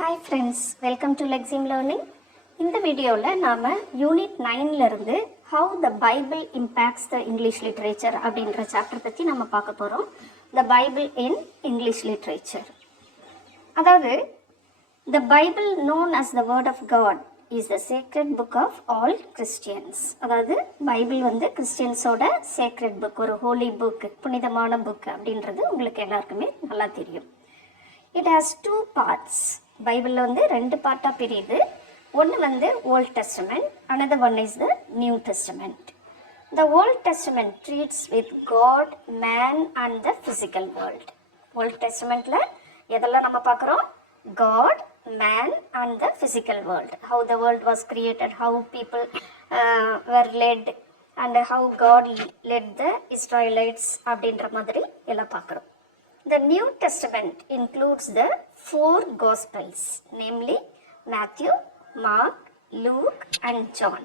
Hi friends, welcome to lexemelearning. இந்த வீடியோவில் நாம் UNIT-9 இருந்து how the Bible impacts the English literature அப்படின்ற சாப்டர் பற்றி நம்ம பார்க்க போகிறோம். The Bible in English literature. அதாவது the Bible known as the word of God is the sacred book of all Christians. அதாவது பைபிள் வந்து கிறிஸ்டியன்ஸோட sacred book, ஒரு holy book, புனிதமான book அப்படின்றது உங்களுக்கு எல்லாருக்குமே நல்லா தெரியும். It has two parts. பைபிளில் வந்து ரெண்டு பார்ட்டாக பிரியுது. ஒன்று வந்து Old Testament, another one is the New Testament. The Old Testament treats with God, man and the physical world. Old டெஸ்டமெண்ட்டில் எதெல்லாம் நம்ம பார்க்குறோம்? God, man and the physical world. How the world was created, how people were led and how God led the Israelites அப்படின்ற மாதிரி எல்லாம் பார்க்குறோம். The New Testament includes the four Gospels, namely Matthew, Mark, Luke and John.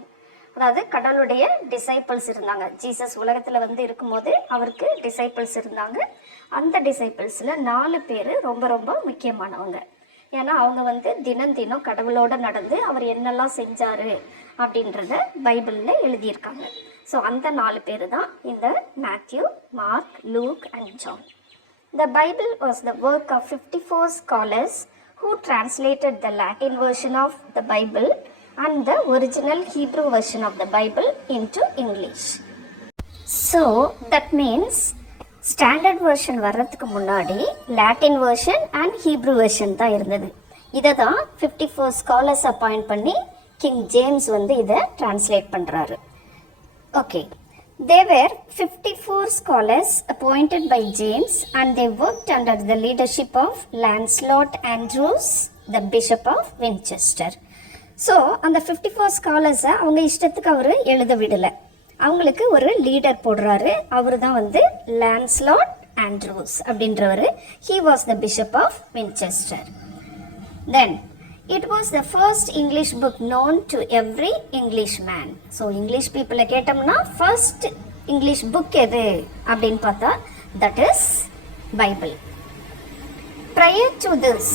அதாவது கடவுளுடைய disciples இருந்தாங்க. Jesus உலகத்தில் வந்து இருக்கும்போது அவருக்கு டிசைபிள்ஸ் இருந்தாங்க. அந்த டிசைபிள்ஸில் 4 பேர் ரொம்ப ரொம்ப முக்கியமானவங்க. ஏன்னா அவங்க வந்து தினம் தினம் கடவுளோடு நடந்து அவர் என்னெல்லாம் செஞ்சார் அப்படின்றத பைபிளில் எழுதியிருக்காங்க. ஸோ அந்த 4 பேர் தான் இந்த Matthew, Mark, Luke and John. The Bible was the work of 54 scholars who translated the Latin version of the Bible and the original Hebrew version of the Bible into English. So that means standard version வர்றதுக்கு முன்னாடி Latin version and Hebrew version தான் இருந்தது. இதை தான் 54 scholars appoint பண்ணி king James வந்து இதை translate பண்ணுறாரு. Okay, There were 54 scholars appointed by James and they worked under the leadership of Lancelot Andrews, the Bishop of Winchester. So, அந்த 54 scholars அவங்க இஷ்டத்துக்கு அவர் எழுத விடலை. அவங்களுக்கு ஒரு லீடர் போடுறாரு. அவர் தான் வந்து லான்ஸ்லாட் ஆண்ட்ரூஸ் அப்படின்றவர். He was the Bishop of Winchester. Then, it was the first English book known to every Englishman. So English people கேட்டோம்னா first English book எது அப்படின்னு பார்த்தா that is Bible. Prior to this,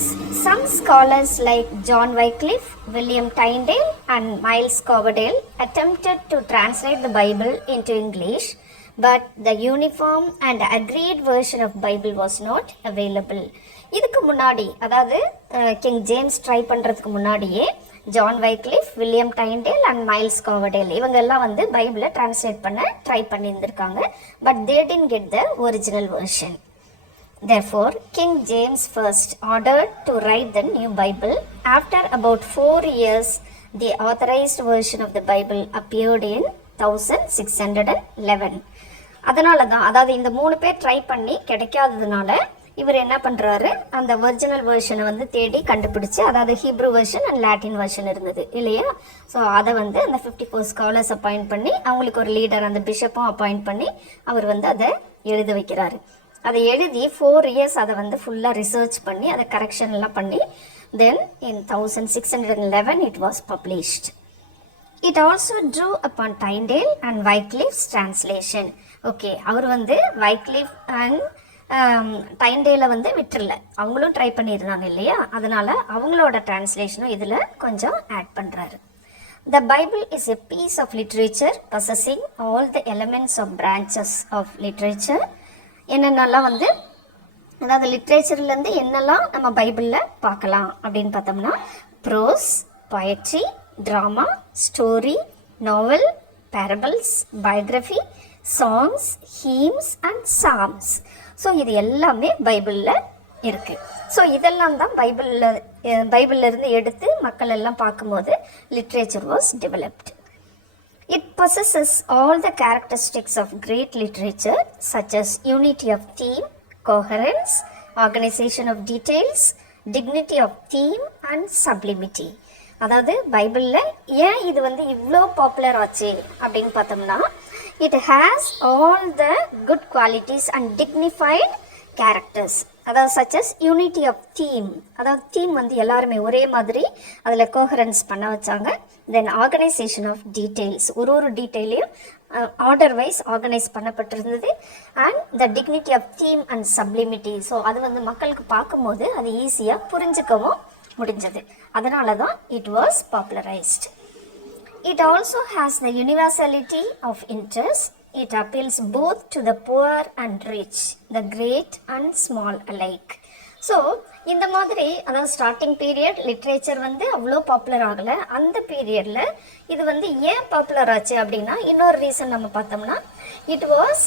some scholars like John Wycliffe, William Tyndale and Miles Coverdale attempted to translate the Bible into English, but the uniform and agreed version of Bible was not available. இதுக்கு முன்னாடி, அதாவது king James try பண்ணுறதுக்கு முன்னாடியே John Wycliffe, William Tyndale and Miles Coverdale இவங்கெல்லாம் வந்து பைபிளை translate பண்ண try பண்ணியிருந்திருக்காங்க. But they didn't get the original version. Therefore, King James first ordered to write the new Bible. After about 4 years, the authorized version of the Bible appeared in 1611. அதனால தான், அதாவது இந்த 3 பேர் ட்ரை பண்ணி கிடைக்காததுனால இவர் என்ன பண்ணுறாரு, அந்த ஒரிஜினல் வெர்ஷனை வந்து தேடி கண்டுபிடிச்சு, அதாவது Hebrew version and Latin version இருந்தது இல்லையா. ஸோ அதை வந்து அந்த 54 ஸ்காலர்ஸ் அப்பாயிண்ட் பண்ணி அவங்களுக்கு ஒரு லீடர், அந்த பிஷப்பும் அப்பாயிண்ட் பண்ணி அவர் வந்து அதை எழுத வைக்கிறாரு. அதை எழுதி 4 இயர்ஸ் அதை வந்து ஃபுல்லாக ரிசர்ச் பண்ணி அதை கரெக்ஷன் எல்லாம் பண்ணி தென் இன் 1611 it was published. It also drew upon Tyndale and Wycliffe's translation. Okay, அவர் வந்து வைக்லிஃப் அண்ட் டைண்டேல வந்து விட்டுறல, அவங்களும் ட்ரை பண்ணியிருந்தாங்க இல்லையா. அதனால அவங்களோட டிரான்ஸ்லேஷனும் இதில் கொஞ்சம் ஆட் பண்ணுறாரு. The Bible is a piece of literature possessing all the elements of branches of literature. என்னென்னலாம் வந்து, அதாவது லிட்ரேச்சர்லேருந்து என்னெல்லாம் நம்ம பைபிளில் பார்க்கலாம் அப்படின்னு பார்த்தோம்னா pros, poetry, drama, story, novel, parables, biography, songs, hymns and psalms. So இது எல்லாமே பைபிளில் இருக்குது. ஸோ இதெல்லாம் தான் பைபிளில் எடுத்து மக்கள் எல்லாம் பார்க்கும்போது literature was developed. It possesses all the characteristics of great literature such as unity of theme, coherence, organization of details, dignity of theme and sublimity. அதாவது பைபிளில் ஏன் இது வந்து இவ்வளோ பாப்புலர் ஆச்சு அப்படின்னு பார்த்தோம்னா it has all the good qualities and dignified characters. அதாவது such as unity of theme, அதாவது தீம் வந்து எல்லாருமே ஒரே மாதிரி அதில் கோஹரன்ஸ் பண்ண வச்சாங்க. தென் ஆர்கனைசேஷன் ஆஃப் டீட்டெயில்ஸ், ஒரு டீட்டெயிலையும் ஆர்டர் வைஸ் ஆர்கனைஸ் பண்ணப்பட்டிருந்தது. And the dignity of theme and sublimity, so அது வந்து மக்களுக்கு பார்க்கும்போது அது ஈஸியாக புரிஞ்சுக்கவும் முடிஞ்சது. அதனால தான் it was popularized. It also has the universality of interest. It appeals both to the poor and rich, the great and small alike. So இந்த மாதிரி அதாவது ஸ்டார்டிங் பீரியட் லிட்ரேச்சர் வந்து அவ்வளோ பாப்புலர் ஆகலை. அந்த பீரியடில் இது வந்து ஏன் பாப்புலர் ஆச்சு அப்படின்னா இன்னொரு ரீசன் நம்ம பார்த்தோம்னா it was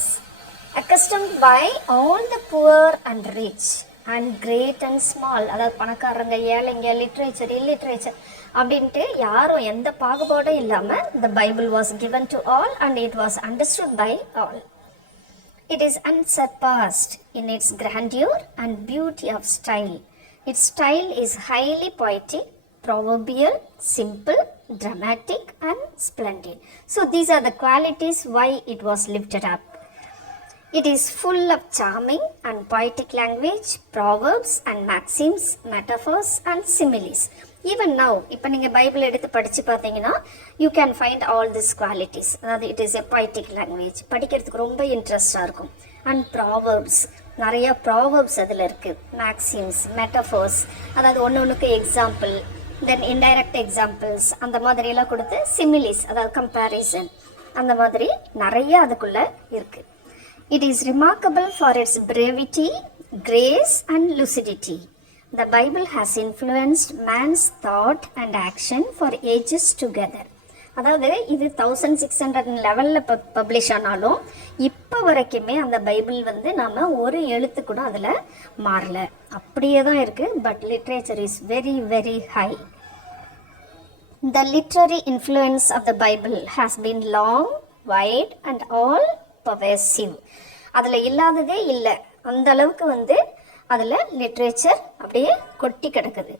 accustomed by all the poor and rich and great and small, அதாவது பணக்காரங்க ஏழைங்க லிட்ரேச்சர் இல்லிட்ரேச்சர் அப்படின்ட்டு யாரும் எந்த பாகுபாடும் இல்லாமல் the Bible was given to all and it was understood by all. It is unsurpassed in its grandeur and beauty of style. Its style is highly poetic, proverbial, simple, dramatic and splendid. So these are the qualities why it was lifted up. It is full of charming and poetic language, proverbs and maxims, metaphors and similes. Even now, இப்போ நீங்கள் Bible எடுத்து படித்து பார்த்தீங்கன்னா you can find all these qualities. அதாவது it is a poetic language, படிக்கிறதுக்கு ரொம்ப இன்ட்ரெஸ்டாக இருக்கும். அண்ட் proverbs, நிறைய proverbs அதில் இருக்குது. maxims, metaphors, அதாவது ஒன்றுக்கு எக்ஸாம்பிள், தென் indirect examples அந்த மாதிரியெல்லாம் கொடுத்து similes, அதாவது comparison அந்த மாதிரி நிறைய அதுக்குள்ளே இருக்குது. It is remarkable for its brevity, grace and lucidity. The Bible has influenced man's thought and action for ages together. அதாவது இது 1600 லெவலில் பப்ளிஷ் ஆனாலும் இப்போ வரைக்குமே அந்த பைபிள் வந்து நாம் ஒரு எழுத்து கூட அதில் மாறல, அப்படியே தான் இருக்குது. But literature is very very high. The literary influence of the Bible has been long, wide and all pervasive. அதில் இல்லாததே இல்லை, அந்த அளவுக்கு வந்து அதில் லிட்ரேச்சர் அப்படியே கொட்டி கிடக்குது.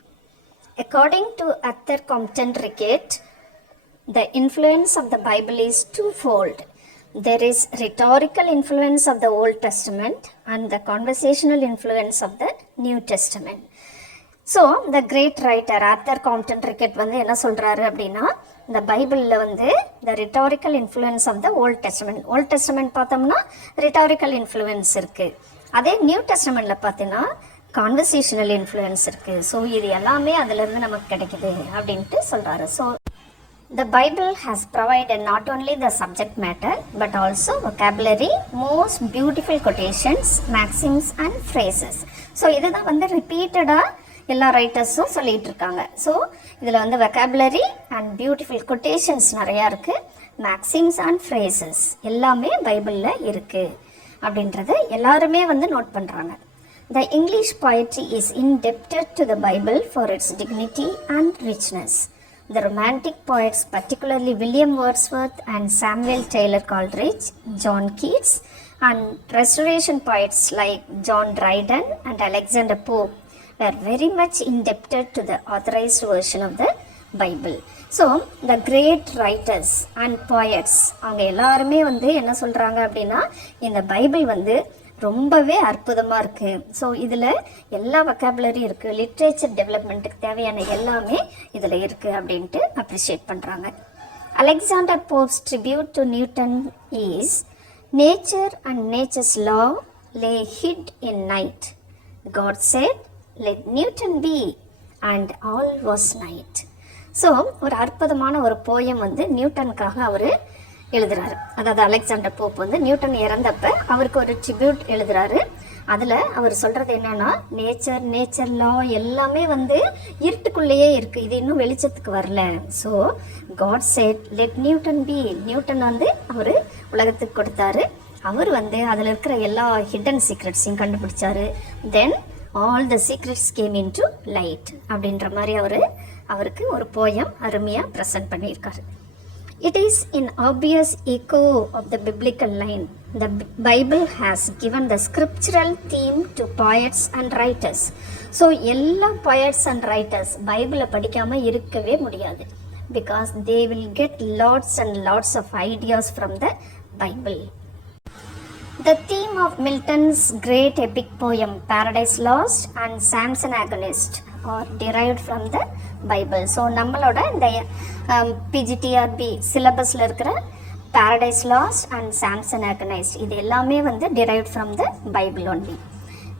According to Arthur Compton Rickett, the influence of the Bible is twofold. There is rhetorical influence of the Old Testament and the conversational influence of the New Testament. So the great writer Arthur Compton Rickett வந்து என்ன சொல்கிறாரு அப்படின்னா இந்த பைபிளில் வந்து the rhetorical influence of the old testament பார்த்தோம்னா rhetorical influence இருக்குது. அதே நியூ டெஸ்டமெண்ட்டில் பார்த்தீங்கன்னா கான்வர்சேஷனல் இன்ஃப்ளூயன்ஸ் இருக்குது. ஸோ இது எல்லாமே அதிலிருந்து நமக்கு கிடைக்குது அப்படின்ட்டு சொல்கிறாரு. So the Bible has provided not only the subject matter but also vocabulary, most beautiful quotations, maxims and phrases. So இதுதான் வந்து ரிப்பீட்டடாக எல்லா ரைட்டர்ஸும் சொல்லிகிட்டு இருக்காங்க. ஸோ இதில் வந்து வெக்காபுலரி அண்ட் பியூட்டிஃபுல் கொட்டேஷன்ஸ் நிறையா இருக்குது, மேக்சிம்ஸ் அண்ட் ஃப்ரேசஸ் எல்லாமே பைபிளில் இருக்குது அப்படின்றத எல்லாருமே வந்து நோட் பண்ணுறாங்க. The English poetry is indebted to the Bible for its dignity and richness. The romantic poets, particularly William Wordsworth and Samuel Taylor Coleridge, John Keats, and Restoration poets like John Dryden and Alexander Pope were very much indebted to the authorized version of the Bible. So, the great writers and poets, அவங்க எல்லாருமே வந்து என்ன சொல்கிறாங்க அப்படின்னா இந்த Bible வந்து ரொம்பவே அற்புதமாக இருக்குது. ஸோ இதில் எல்லா வொக்காபுலரி இருக்குது, லிட்ரேச்சர் டெவலப்மெண்ட்டுக்கு தேவையான எல்லாமே இதில் இருக்குது அப்படின்ட்டு அப்ரிஷியேட் பண்ணுறாங்க. Alexander Pope's tribute to Newton is nature and nature's law lay hid in night. God said let Newton be and all was night. So ஒரு அற்புதமான ஒரு போயம் வந்து நியூட்டனுக்காக அவர் எழுதுறாரு. அதாவது அலெக்சாண்டர் போப் வந்து நியூட்டன் இறந்தப்ப அவருக்கு ஒரு ட்ரிபியூட் எழுதுறாரு. அதில் அவர் சொல்கிறது என்னன்னா நேச்சர் லா எல்லாமே வந்து இருட்டுக்குள்ளேயே இருக்குது, இது இன்னும் வெளிச்சத்துக்கு வரல. So God said let Newton be, Newton வந்து அவர் உலகத்துக்கு கொடுத்தாரு. அவர் வந்து அதில் இருக்கிற எல்லா ஹிடன் சீக்ரெட்ஸையும் கண்டுபிடிச்சாரு. Then all the secrets came in to light அப்படின்ற மாதிரி அவருக்கு ஒரு போயம் அருமையாக ப்ரெசென்ட் பண்ணியிருக்காரு. It is in obvious echo of the biblical line. The Bible has given the scriptural theme to poets and writers. So, எல்லா poets and writers பைபிளை படிக்காமல் இருக்கவே முடியாது. Because they will get lots and lots of ideas from the Bible. The theme of Milton's great epic poem Paradise Lost and Samson Agonist are derived from the Bible. So நம்மளோட இந்த PGTRB சிலபஸில் இருக்கிற Paradise Lost and Samson Agonist இது எல்லாமே வந்து derived from the Bible only.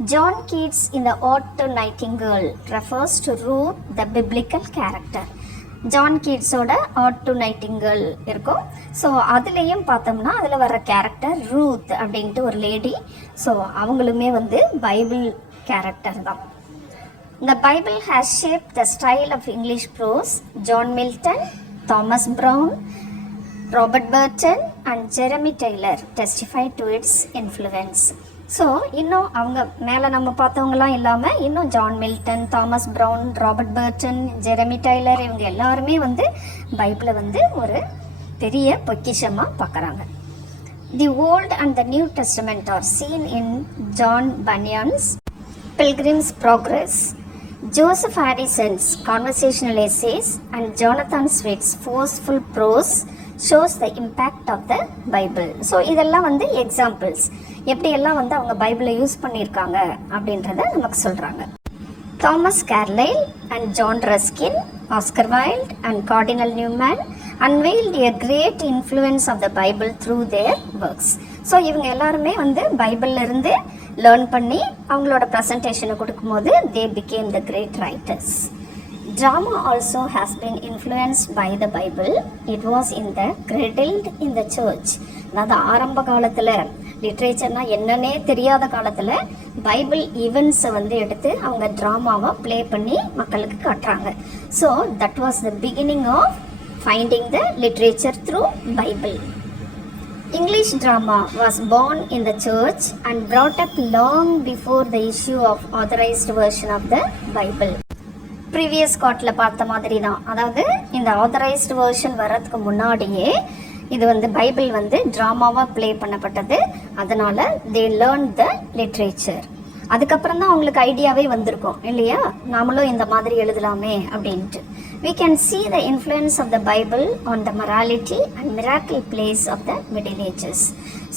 John Keats in the Ode to Nightingale refers to Ruth, the biblical character. John கீட்ஸோட ode to nightingale இருக்கும். So அதுலேயும் பார்த்தோம்னா அதில் வர கேரக்டர் ரூத் அப்படின்ட்டு ஒரு லேடி. ஸோ அவங்களுமே வந்து பைபிள் கேரக்டர் தான். The Bible has shaped the style of English prose. John Milton, Thomas Brown, Robert Burton and Jeremy Taylor testify to its influence. So இன்னும் அவங்க மேலே நம்ம பார்த்தவங்களாம் இல்லாமல் இன்னும் John Milton, Thomas Browne, Robert Burton, Jeremy Taylor இவங்க எல்லாருமே வந்து பைபிளை வந்து ஒரு பெரிய பொக்கிஷமாக பார்க்குறாங்க. The old and the new testament are seen in John Bunyan's pilgrim's progress, Joseph Addison's conversational essays and Jonathan Swift's forceful prose shows the impact of the Bible. So இதெல்லாம் வந்து எக்ஸாம்பிள்ஸ் எப்படியெல்லாம் வந்து அவங்க பைபிளை யூஸ் பண்ணியிருக்காங்க அப்படின்றத நமக்கு சொல்கிறாங்க. Thomas Carlyle and John Ruskin, Oscar wild and cardinal Newman unveiled a great influence of the Bible through their works. So இவங்க எல்லாருமே வந்து பைபிள்ல இருந்து லேர்ன் பண்ணி அவங்களோட ப்ரெசன்டேஷனை கொடுக்கும்போது they became the great writers. Drama also has been influenced by the Bible. It was in the cradled in the church. அதாவது ஆரம்ப காலத்தில் லிட்ரேச்சர்னா என்னன்னே தெரியாத காலத்தில் பைபிள் ஈவெண்ட்ஸை வந்து எடுத்து அவங்க ட்ராமாவை ப்ளே பண்ணி மக்களுக்கு காட்டுறாங்க. So that was the beginning of finding the literature through Bible. English drama was born in the church and brought up long before the issue of authorized version of the Bible. Previous காட்டில் பார்த்த மாதிரி தான், அதாவது இந்த authorised version வர்றதுக்கு முன்னாடியே இது வந்து பைபிள் வந்து ட்ராமாவாக ப்ளே பண்ணப்பட்டது. அதனால் தே லேர்ன் த லிட்ரேச்சர். அதுக்கப்புறம் தான் அவங்களுக்கு ஐடியாவே வந்திருக்கும் இல்லையா, நாமளும் இந்த மாதிரி எழுதலாமே அப்படின்ட்டு. We can see the influence of the Bible on the morality and miracle plays of the Middle Ages.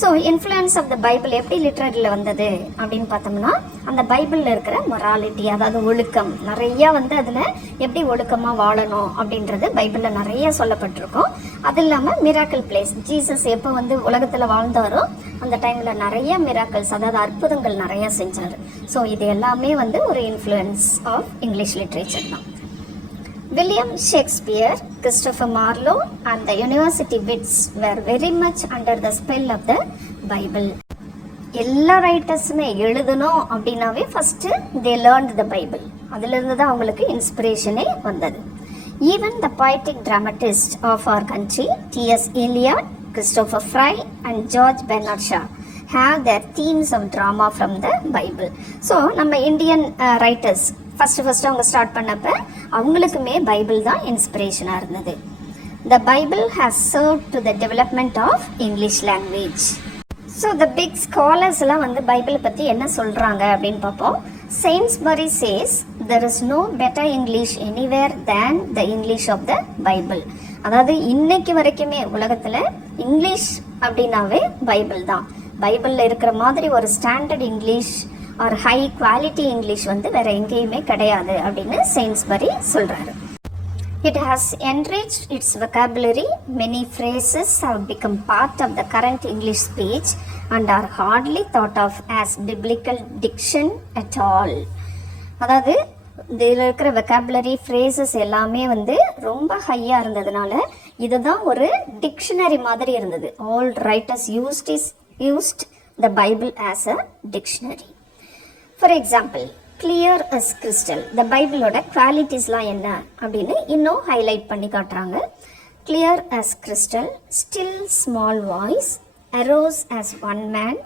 So influence of the Bible எப்படி லிட்ரரியில் வந்தது அப்படின்னு பார்த்தோம்னா, அந்த பைபிளில் இருக்கிற மொராலிட்டி, அதாவது ஒழுக்கம் நிறையா வந்து அதில் எப்படி ஒழுக்கமாக வாழணும் அப்படின்றது பைபிளில் நிறைய சொல்லப்பட்டிருக்கும். அது இல்லாமல் மிராக்கிள் பிளேஸ், ஜீசஸ் எப்போ வந்து உலகத்தில் வாழ்ந்தாரோ அந்த டைமில் நிறைய மிராக்கிள்ஸ், அதாவது அற்புதங்கள் நிறையா செஞ்சார். ஸோ இது எல்லாமே வந்து ஒரு இன்ஃப்ளூயன்ஸ் ஆஃப் இங்கிலீஷ் லிட்ரேச்சர் தான். William Shakespeare, Christopher Marlowe and the university wits were very much under the spell of the Bible. எல்லா ரைட்டர்ஸுமே எழுதணும் அப்படின்னாவே first they learned the Bible. அதிலிருந்து தான் அவங்களுக்கு இன்ஸ்பிரேஷனே வந்தது. Even the poetic dramatists of our country, T.S. Eliot, Christopher Fry and George Bernard Shaw have their themes of drama from the Bible. So நம்ம Indian writers first அவங்க start பண்ணப்போ அவங்களுக்குமே Bible தான் இன்ஸ்பிரேஷனாக இருந்தது. The Bible has serve to the development of English language. So the big ஸ்காலர்ஸ்லாம் வந்து பைபிளை பற்றி என்ன சொல்கிறாங்க அப்படின்னு பார்ப்போம். Saintsbury says there is no better English anywhere than the English of the Bible. அதாவது இன்னைக்கு வரைக்குமே உலகத்தில் இங்கிலீஷ் அப்படின்னாவே பைபிள் தான். பைபிளில் இருக்கிற மாதிரி ஒரு standard English or high quality English வந்து வேற எங்கேயுமே கிடையாது அப்படின்னு செயின்ஸ்பரி சொல்றாரு. It has enriched its vocabulary. Many phrases have become part of the current English speech and are hardly thought of as biblical diction at all. அதாவது இதில் இருக்கிற vocabulary phrases எல்லாமே வந்து ரொம்ப ஹையாக இருந்ததுனால இதுதான் ஒரு டிக்ஷனரி மாதிரி இருந்தது. All writers used the Bible as a dictionary. For example, clear as crystal, the பைபிளோட குவாலிட்டிஸ்லாம் என்ன அப்படின்னு இன்னும் ஹைலைட் பண்ணி காட்டுறாங்க. Clear as crystal, still small voice, arose as one man,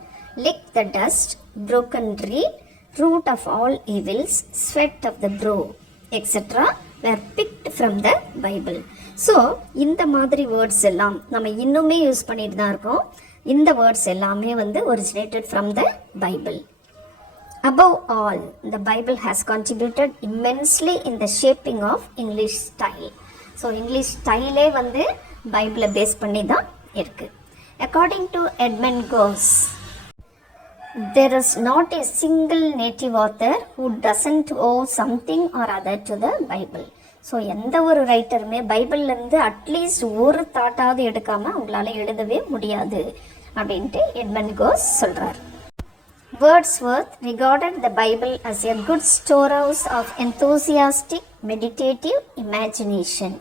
lick the dust, broken reed, root of all evils, sweat of the brow, etc. were picked from the Bible. So இந்த மாதிரி words எல்லாம் நம்ம இன்னுமே use பண்ணிட்டு தான் இருக்கோம். இந்த words எல்லாமே வந்து originated from the Bible. Above all, the Bible has contributed immensely in the shaping of English style. So English style வந்து பைபிளை பேஸ் பண்ணி தான் இருக்கு. According to Edmund Goss, there is not a single native author who doesn't owe something or other to the Bible. So எந்த ஒரு ரைட்டருமே பைபிள்லேருந்து at least ஒரு தாட்டாவது எடுக்காமல் அவங்களால எழுதவே முடியாது அப்படின்ட்டு எட்மண்ட் கோஸ் சொல்கிறார். Wordsworth regarded the Bible as a good storehouse of enthusiastic meditative imagination.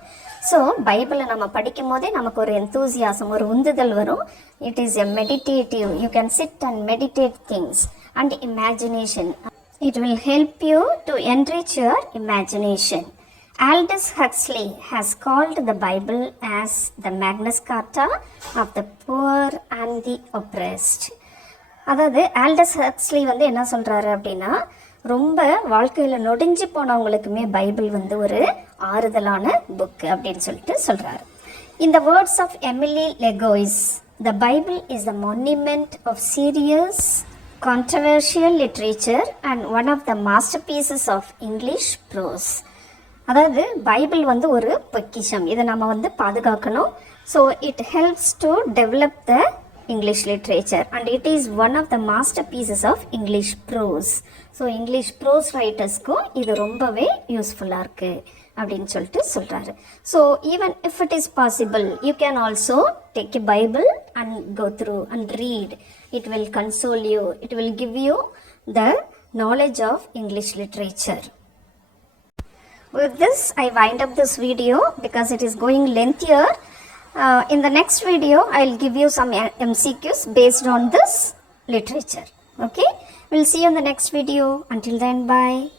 So பைபிளை நம்ம படிக்கும் போதே நமக்கு ஒரு எந்தூசியாசம், ஒரு உந்துதல் வரும். It is a meditative, you can sit and meditate things and imagination. It will help you to enrich your imagination. Aldous Huxley has called the Bible as the Magna Carta of the poor and the oppressed. அதாவது Aldus Huxley வந்து என்ன சொல்கிறாரு அப்படின்னா, ரொம்ப வாழ்க்கையில் நொடிஞ்சு போனவங்களுக்குமே Bible வந்து ஒரு ஆறுதலான புக்கு அப்படின்னு சொல்லிட்டு சொல்கிறாரு. In the words of Emily Legois, the Bible is the monument of serious, controversial literature and one of the masterpieces of English prose. அதாவது பைபிள் வந்து ஒரு பொக்கிஷம், இதை நம்ம வந்து பாதுகாக்கணும். So it helps to develop the English literature and it is one of the masterpieces of English prose. So English prose ரைட்டர்ஸ்க்கும் இது ரொம்பவே யூஸ்ஃபுல்லாக இருக்குது அப்படின்னு சொல்லிட்டு சொல்கிறாரு. So even if it is possible, you can also take a Bible and go through and read. It will console you, it will give you the knowledge of English literature. With this, I wind up this video because it is going lengthier. In the next video, I will give you some MCQs based on this literature. Okay? We'll see you in the next video. Until then, bye.